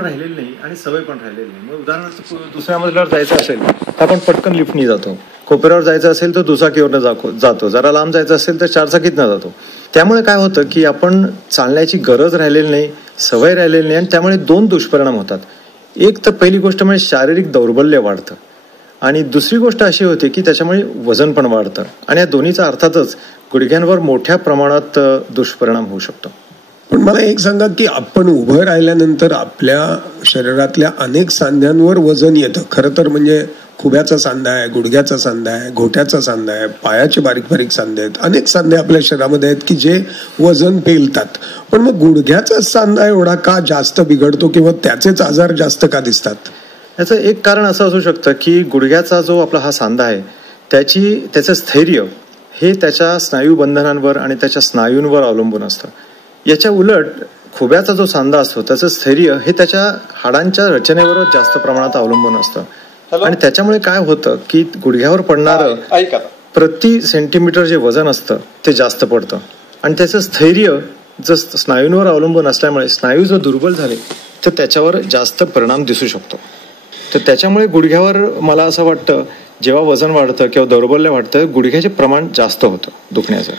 राहिलेली नाही आणि सवय पण राहिलेली नाही. मग उदाहरणार्थ दुसऱ्या मजल्यावर जायचं असेल तर आपण पटकन लिफ्टनी जातो, कोपऱ्यावर जायचं असेल तर दुचाकीवरनं जातो, जरा लांब जायचं असेल तर चारचाकीतनं जातो. त्यामुळे काय होतं की आपण चालण्याची गरज राहिलेली नाही, सवय राहिलेली नाही आणि त्यामुळे दोन दुष्परिणाम होतात. एक तर पहिली गोष्ट म्हणजे शारीरिक दौर्बल्य वाढतं आणि दुसरी गोष्ट अशी होते की त्याच्यामुळे वजन पण वाढतं आणि या दोन्हीचा अर्थातच गुडघ्यांवर मोठ्या प्रमाणात दुष्परिणाम होऊ शकतो. पण मला एक सांगा की आपण उभं राहिल्यानंतर आपल्या शरीरातल्या अनेक सांध्यांवर वजन येतं. खरं तर म्हणजे खुब्याचा सांधा आहे, गुडघ्याचा सांधा आहे, घोट्याचा सांधा आहे, पायाचे बारीक बारीक सांधे आहेत, अनेक सांधे आपल्या शरीरामध्ये आहेत की जे वजन पेलतात. पण मग गुडघ्याचा सांधा एवढा का जास्त बिघडतो किंवा त्याचेच आजार जास्त का दिसतात? याचं एक कारण असं असू शकतं की गुडघ्याचा जो आपला हा सांधा आहे त्याचं स्थैर्य हे त्याच्या स्नायूबंधनांवर आणि त्याच्या स्नायूंवर अवलंबून असतं. याच्या उलट खुब्याचा जो सांधा असतो त्याचं स्थैर्य हे त्याच्या हाडांच्या रचनेवर जास्त प्रमाणात अवलंबून असतं आणि त्याच्यामुळे काय होतं की गुडघ्यावर पडणारं प्रति सेंटीमीटर जे वजन असतं ते जास्त पडतं आणि त्याचं स्थैर्य जर स्नायूंवर अवलंबून असल्यामुळे स्नायू जर दुर्बल झाले तर त्याच्यावर जास्त परिणाम दिसू शकतो. तर त्याच्यामुळे गुडघ्यावर मला असं वाटतं जेव्हा वजन वाढतं किंवा दौर्बल्य वाढतं गुडघ्याचे प्रमाण जास्त होतं दुखण्याचं.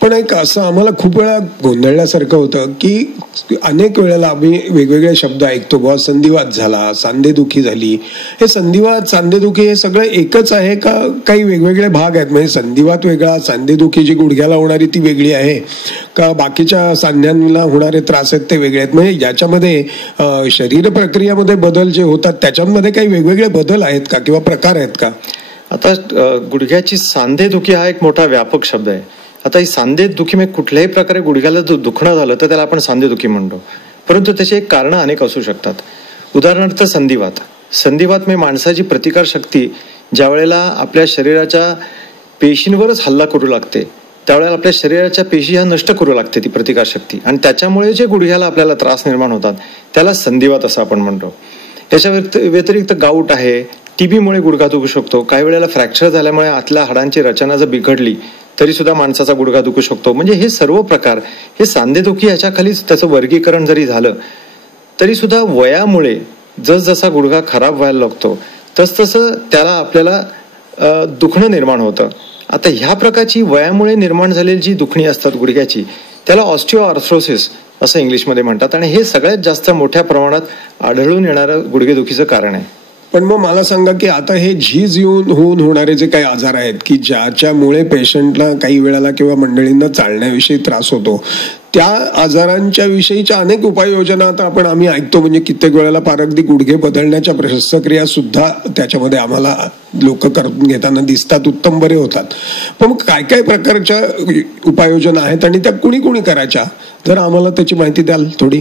पण एक असं आम्हाला खूप वेळा गोंधळल्यासारखं होतं की अनेक वेळेला आम्ही वेगवेगळे शब्द ऐकतो, बुवा संधिवात झाला, सांधेदुखी झाली. हे संधिवात सांधेदुखी हे सगळं एकच आहे का काही वेगवेगळे भाग आहेत? म्हणजे संधिवात वेगळा, सांधेदुखी जी गुडघ्याला होणारी ती वेगळी आहे का बाकीच्या सांध्यांना होणारे त्रास आहेत ते वेगळे आहेत? म्हणजे याच्यामध्ये शरीर प्रक्रियामध्ये बदल जे होतात त्याच्यामध्ये काही वेगवेगळे बदल आहेत का किंवा प्रकार आहेत का? आता गुडघ्याची सांधेदुखी हा एक मोठा व्यापक शब्द आहे. आता ही सांधेदुखी म्हणजे कुठल्याही प्रकारे गुडघ्याला दुखणं झालं तर त्याला आपण सांधेदुखी म्हणतो, परंतु त्याची एक कारणं अनेक असू शकतात. उदाहरणार्थ संधिवात म्हणजे माणसाची प्रतिकारशक्ती ज्या वेळेला आपल्या शरीराच्या पेशींवरच हल्ला करू लागते त्यावेळेला आपल्या शरीराच्या पेशी ह्या नष्ट करू लागते ती प्रतिकारशक्ती आणि त्याच्यामुळे जे गुडघ्याला आपल्याला त्रास निर्माण होतात त्याला संधिवात असं आपण म्हणतो. याच्या व्यतिरिक्त गाऊट आहे, टीबीमुळे गुडघा दुखू शकतो. काही वेळेला फ्रॅक्चर झाल्यामुळे आतल्या हाडांची रचना जर बिघडली तरी सुद्धा माणसाचा गुडघा दुखू शकतो. म्हणजे हे सर्व प्रकार हे सांधेदुखी ह्याच्या खालीच त्याचं वर्गीकरण जरी झालं तरी सुद्धा वयामुळे जसजसा गुडघा खराब व्हायला लागतो तसतसं त्याला आपल्याला दुखणं निर्माण होतं. आता ह्या प्रकारची वयामुळे निर्माण झालेली जी दुखणी असतात गुडघ्याची त्याला ऑस्टिओआर्थ्रोसिस असं इंग्लिशमध्ये म्हणतात आणि हे सगळ्यात जास्त मोठ्या प्रमाणात आढळून येणारं गुडघेदुखीचं कारण आहे. पण मग मला सांगा की आता हे झीज होऊन होणारे जे काही आजार आहेत की ज्याच्यामुळे पेशंटला काही वेळेला किंवा मंडळींना चालण्याविषयी त्रास होतो त्या आजारांच्या विषयीच्या अनेक उपाययोजना आता आम्ही ऐकतो. म्हणजे कित्येक वेळेला फार अगदी गुडघे बदलण्याच्या शस्त्रक्रिया सुद्धा त्याच्यामध्ये आम्हाला लोक करून घेताना दिसतात, उत्तम बरे होतात. पण मग काय काय प्रकारच्या उपाययोजना आहेत आणि त्या कुणी करायच्या जर आम्हाला त्याची माहिती द्याल थोडी.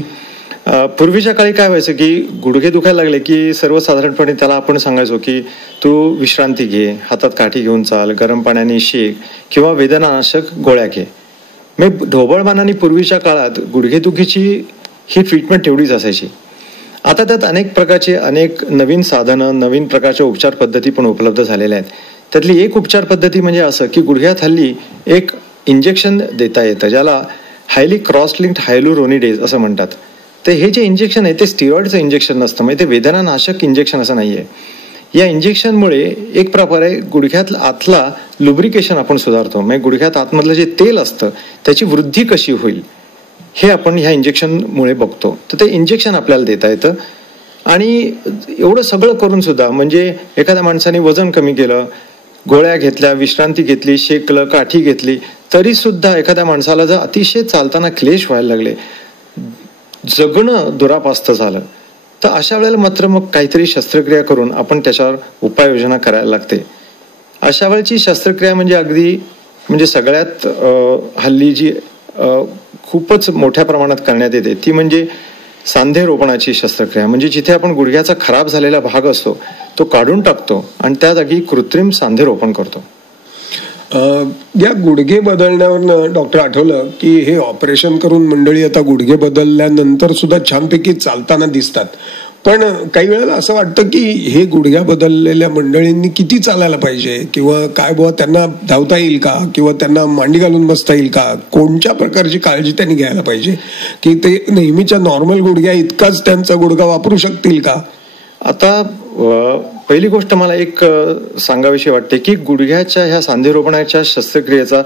पूर्वीच्या काळी काय व्हायचं की गुडघे दुखायला लागले की सर्वसाधारणपणे त्याला आपण सांगायचो की तू विश्रांती घे, हातात काठी घेऊन चाल, गरम पाण्याने शेक किंवा वेदनानाशक गोळ्या घे. मग ढोबळमानाने पूर्वीच्या काळात गुडघेदुखीची ही ट्रीटमेंट तेवढीच असायची. आता त्यात अनेक प्रकारचे अनेक नवीन साधनं, नवीन प्रकारच्या उपचार पद्धती पण उपलब्ध झालेल्या आहेत. त्यातली एक उपचार पद्धती म्हणजे असं की गुडघ्यात हल्ली एक इंजेक्शन देता येतं ज्याला हायली क्रॉस लिंक्ड हायलुरोनिडेज असं म्हणतात. तर हे जे इंजेक्शन आहे ते स्टिरॉइडचं इंजेक्शन नसतं, म्हणजे ते वेदनानाशक इंजेक्शन असं नाही आहे. या इंजेक्शनमुळे एक प्रकारे गुडघ्यात आतला लुब्रिकेशन आपण सुधारतो. म्हणजे गुडघ्यात आतमधलं जे तेल असतं त्याची वृद्धी कशी होईल हे आपण ह्या इंजेक्शनमुळे बघतो. तर ते इंजेक्शन आपल्याला देता येतं आणि एवढं सगळं करून सुद्धा म्हणजे एखाद्या माणसाने वजन कमी केलं, गोळ्या घेतल्या, विश्रांती घेतली, शेकलं, काठी घेतली तरी सुद्धा एखाद्या माणसाला जर अतिशय चालताना क्लेश व्हायला लागले, जगणं दुरापास्त झालं तर अशा वेळेला मात्र मग काहीतरी शस्त्रक्रिया करून आपण त्याच्यावर उपाययोजना करायला लागते. अशा वेळेची शस्त्रक्रिया म्हणजे अगदी म्हणजे सगळ्यात हल्ली जी खूपच मोठ्या प्रमाणात करण्यात येते ती म्हणजे सांधे रोपणाची शस्त्रक्रिया. म्हणजे जिथे आपण गुडघ्याचा खराब झालेला भाग असतो तो काढून टाकतो आणि त्या जागी कृत्रिम सांधे रोपण करतो. या गुडघे बदलण्यावरनं डॉक्टर आठवलं की हे ऑपरेशन करून मंडळी आता गुडघे बदलल्यानंतर सुद्धा छानपैकी चालताना दिसतात. पण काही वेळेला असं वाटतं की हे गुडघ्या बदललेल्या मंडळींनी किती चालायला पाहिजे, किंवा काय बुवा त्यांना धावता येईल का, किंवा त्यांना मांडी घालून बसता येईल का, कोणत्या प्रकारची काळजी त्यांनी घ्यायला पाहिजे की ते नेहमीच्या नॉर्मल गुडघ्या इतकाच त्यांचा गुडघा वापरू शकतील का? आता पहिली गोष्ट मला एक सांगाविषयी वाटते की गुडघ्याच्या ह्या सांधेरोपणाच्या शस्त्रक्रियेचा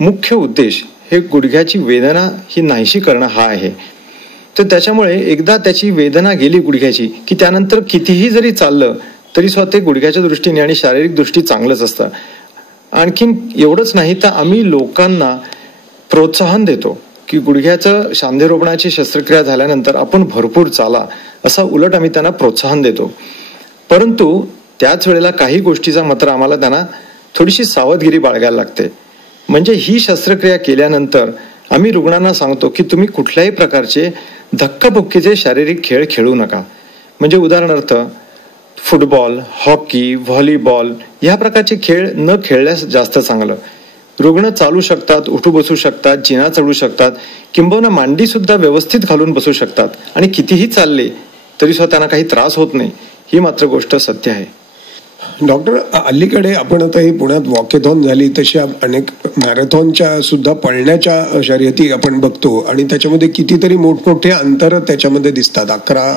मुख्य उद्देश हे गुडघ्याची वेदना ही नाहीशी करणं हा आहे. तर त्याच्यामुळे एकदा त्याची वेदना गेली गुडघ्याची की त्यानंतर कितीही जरी चाललं तरी स्वतः ते गुडघ्याच्या दृष्टीने आणि शारीरिक दृष्टी चांगलंच असतं. आणखीन एवढंच नाही तर आम्ही लोकांना प्रोत्साहन देतो की गुडघ्याचं सांधेरोपणाची शस्त्रक्रिया झाल्यानंतर आपण भरपूर चाला, असा उलट आम्ही त्यांना प्रोत्साहन देतो. परंतु त्याच वेळेला काही गोष्टीचा मात्र आम्हाला त्यांना थोडीशी सावधगिरी बाळगायला लागते. म्हणजे ही शस्त्रक्रिया केल्यानंतर आम्ही रुग्णांना सांगतो की तुम्ही कुठल्याही प्रकारचे धक्काबुक्कीचे शारीरिक खेळ खेळू नका. म्हणजे उदाहरणार्थ फुटबॉल, हॉकी, व्हॉलीबॉल या प्रकारचे खेळ न खेळल्यास जास्त चांगलं. रुग्ण चालू शकतात, उठू बसू शकतात, जिना चढू शकतात, किंबहुना मांडी सुद्धा व्यवस्थित घालून बसू शकतात आणि कितीही चालले तरी सुद्धा त्यांना काही त्रास होत नाही, ही मात्र गोष्ट सत्य आहे. डॉक्टर, अलीकडे आपण आता ही पुण्यात वॉकेथॉन झाली तशा अनेक मॅरेथॉनच्या सुद्धा पळण्याच्या शर्यती आपण बघतो आणि त्याच्यामध्ये कितीतरी मोठमोठे अंतर त्याच्यामध्ये दिसतात, 11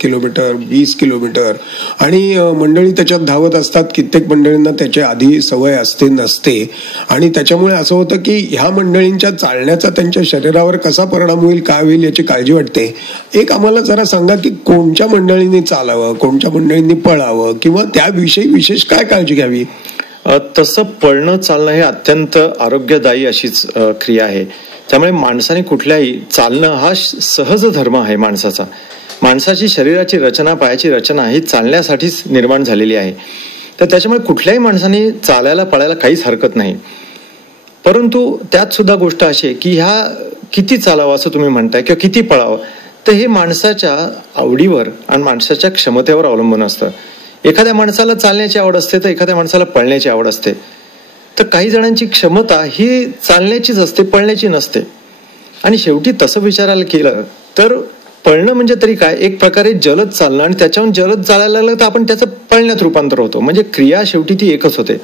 किलोमीटर, 20 किलोमीटर, आणि मंडळी त्याच्यात धावत असतात. कित्येक मंडळींना त्याच्या आधी सवय असते नसते आणि त्याच्यामुळे असं होतं की ह्या मंडळींच्या चालण्याचा त्यांच्या शरीरावर कसा परिणाम होईल, काय होईल याची काळजी वाटते. एक आम्हाला जरा सांगा की कोणत्या मंडळींनी चालावं, कोणत्या मंडळींनी पळावं, किंवा त्याविषयी विशेष काय काळजी घ्यावी? तसं पळणं चालणं हे अत्यंत आरोग्यदायी अशीच क्रिया आहे. त्यामुळे माणसाने कुठल्याही चालणं हा सहज धर्म आहे माणसाचा. माणसाची शरीराची रचना, पायाची रचना ही चालण्यासाठीच निर्माण झालेली आहे. तर त्याच्यामुळे कुठल्याही माणसाने चालायला पळायला काहीच हरकत नाही. परंतु त्यात सुद्धा गोष्ट अशी आहे की ह्या किती चालावं असं तुम्ही म्हणताय किंवा किती पळावं, तर हे माणसाच्या आवडीवर आणि माणसाच्या क्षमतेवर अवलंबून असतं. एखाद्या माणसाला चालण्याची आवड असते तर एखाद्या माणसाला पळण्याची आवड असते. तर काही जणांची क्षमता ही चालण्याचीच असते, पळण्याची नसते. आणि शेवटी तसं विचारायला केलं तर पळणं म्हणजे तरी काय, एक प्रकारे जलद चालणं, आणि त्याच्याहून जलद चालायला लागलं तर आपण त्याचं पळण्यात रूपांतर होतो. म्हणजे क्रिया शेवटी ती एकच होते.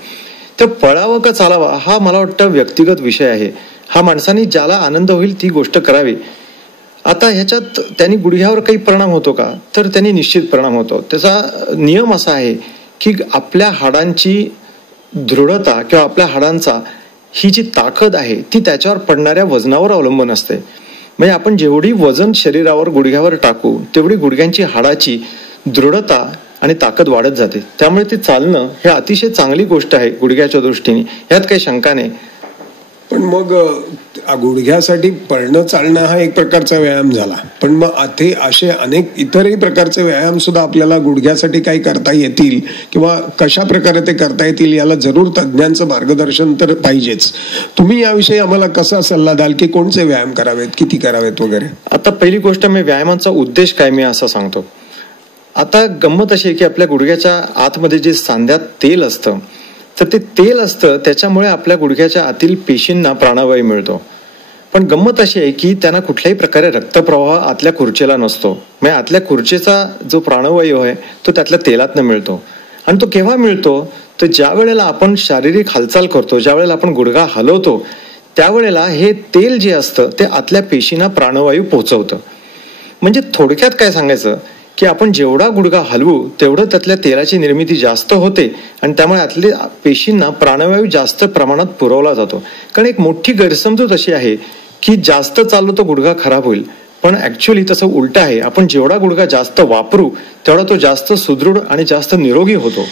तर पळावं का चालावा हा मला वाटतं व्यक्तिगत विषय आहे. हा माणसाने ज्याला आनंद होईल ती गोष्ट करावी. आता ह्याच्यात त्यांनी गुडघ्यावर काही परिणाम होतो का, तर त्यांनी निश्चित परिणाम होतो. त्याचा नियम असा आहे की आपल्या हाडांची दृढता किंवा आपल्या हाडांचा ही जी ताकद आहे ती त्याच्यावर पडणाऱ्या वजनावर अवलंबून असते. म्हणजे आपण जेवढी वजन शरीरावर गुडघ्यावर टाकू तेवढी गुडघ्यांची हाडाची दृढता आणि ताकद वाढत जाते. त्यामुळे ते चालणं हे अतिशय चांगली गोष्ट आहे गुडघ्याच्या दृष्टीने, यात काही शंका नाही. पण मग गुडघ्यासाठी पळणं चालणं हा एक प्रकारचा व्यायाम झाला, पण मग आता असे अनेक इतरही प्रकारचे व्यायाम सुद्धा आपल्याला गुडघ्यासाठी काही करता येतील किंवा कशा प्रकारे ते करता येतील याला जरूर तज्ज्ञांचं मार्गदर्शन तर पाहिजेच. तुम्ही याविषयी आम्हाला कसा सल्ला द्याल की कोणते व्यायाम करावेत, किती करावेत वगैरे? आता पहिली गोष्ट मी व्यायामाचा उद्देश काय मी असं सांगतो. आता गंमत अशी आहे की आपल्या गुडघ्याच्या आतमध्ये जे सांध्यात तेल असतं तर ते तेल असतं त्याच्यामुळे आपल्या गुडघ्याच्या आतील पेशींना प्राणवायू मिळतो. पण गंमत अशी आहे की त्यांना कुठल्याही प्रकारे रक्तप्रवाह आतल्या खुर्चेला नसतो. म्हणजे आतल्या खुर्चेचा जो प्राणवायू आहे तो त्यातल्या तेलातनं मिळतो. आणि तो केव्हा मिळतो तर ज्या वेळेला आपण शारीरिक हालचाल करतो, ज्या वेळेला आपण गुडघा हलवतो त्यावेळेला हे तेल जे असतं ते आतल्या पेशींना प्राणवायू पोहोचवतं. म्हणजे थोडक्यात काय सांगायचं की आपण जेवढा गुडघा हलवू तेवढं त्यातल्या तेलाची निर्मिती जास्त होते आणि त्यामुळे आतल्या पेशींना प्राणवायू जास्त प्रमाणात पुरवला जातो. कारण एक मोठी गैरसमजूत अशी आहे की जास्त चाललो तो गुडघा खराब होईल, पण ऍक्च्युअली तसं उलट आहे. आपण जेवढा गुडघा जास्त वापरू तेवढा तो जास्त सुदृढ आणि जास्त निरोगी होतो.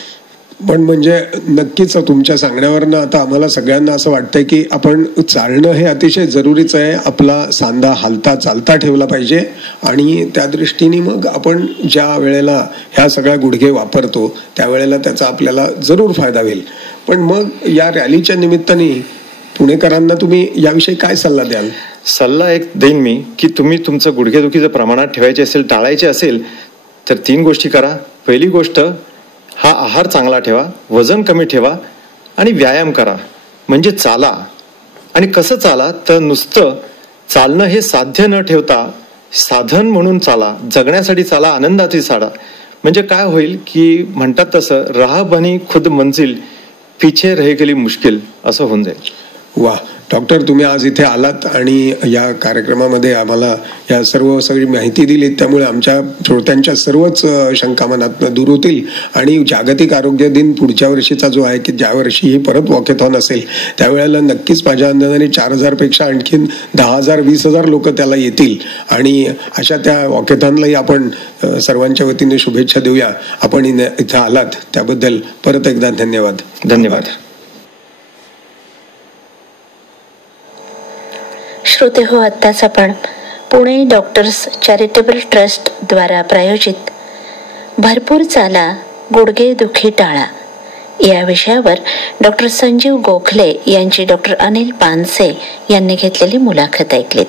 पण म्हणजे नक्कीच तुमच्या सांगण्यावरनं आता आम्हाला सगळ्यांना असं वाटतंय की आपण चालणं हे अतिशय जरुरीचं आहे. आपला सांधा हालता चालता ठेवला पाहिजे आणि त्या दृष्टीने मग आपण ज्या वेळेला ह्या सगळ्या गुडघे वापरतो त्यावेळेला त्याचा आपल्याला जरूर फायदा होईल. पण मग या रॅलीच्या निमित्ताने पुणेकरांना तुम्ही याविषयी काय सल्ला द्याल? सल्ला एक देईन मी की तुम्ही तुमचं गुडघेदुखीचं प्रमाणात ठेवायचे असेल, टाळायचे असेल तर 3 गोष्टी करा. पहिली गोष्ट, हा आहार चांगला ठेवा, वजन कमी ठेवा आणि व्यायाम करा. म्हणजे चाला. आणि कसं चाला तर नुसतं चालणं हे साध्य न ठेवता साधन म्हणून चाला, जगण्यासाठी चाला, आनंदाची साडा. म्हणजे काय होईल की म्हणतात तसं राह बनी खुद मंजिल पिछे रह गेली मुश्किल असं होऊन जाईल. वा डॉक्टर, तुम्ही आज इथे आलात आणि या कार्यक्रमामध्ये आम्हाला या सगळी माहिती दिली, त्यामुळे आमच्या श्रोत्यांच्या सर्वच शंका मनात दूर होतील. आणि जागतिक आरोग्य दिन पुढच्या वर्षीचा जो आहे की ज्या वर्षी ही परत वॉकेथॉन असेल त्यावेळेला नक्कीच माझ्या अंदाजाने 4,000 आणखीन 10,000 20,000 लोक त्याला येतील. आणि अशा त्या वॉकेथॉनलाही आपण सर्वांच्या वतीने शुभेच्छा देऊया. आपण इथं आलात त्याबद्दल परत एकदा धन्यवाद. धन्यवाद. श्रोते हो, आत्ताच आपण पुणे डॉक्टर्स चॅरिटेबल ट्रस्ट द्वारा प्रायोजित भरपूर चाला गुडघे दुखी टाळा या विषयावर डॉक्टर संजीव गोखले यांची डॉक्टर अनिल पानसे यांनी घेतलेली मुलाखत ऐकलीत.